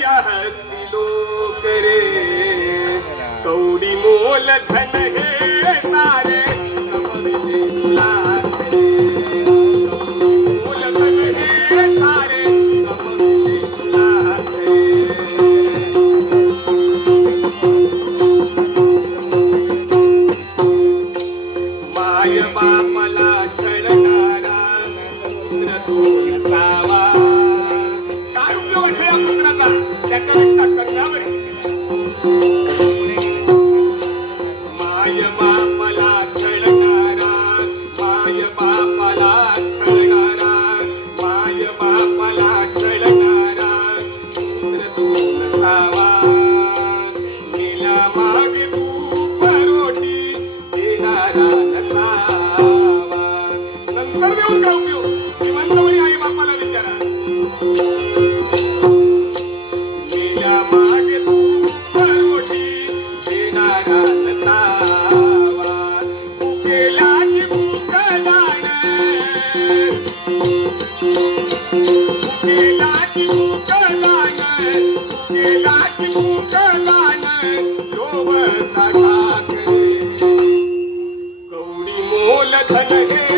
या हस्ती लोक रे कवडी मोल धन हे सारे कमविले तुला रे. मोल धन हे सारे कमविले तुला रे. माय बापाला छळणारा पुत्र तो नसावा. काय उपयोग असेल या पुत्राचा त्याच्यापेक्षा करण्यावर. माय बापाला छळणारा माय बापाला छळणारा माय बापाला छळणारा पुत्र तो नसावा. गेला मागे तूप रोटी देणारा नसावा. नंतर देऊन काय उपयोग. जिवंतवरी आई बापाला विचारा. गेल्या मागे तूप रोटी देणारा नसावा. भुकेला की भूक दाण भुकेला की भूक दाण भुकेला की भूक दाण लोभ साठा करे. कवडी मोल धन हे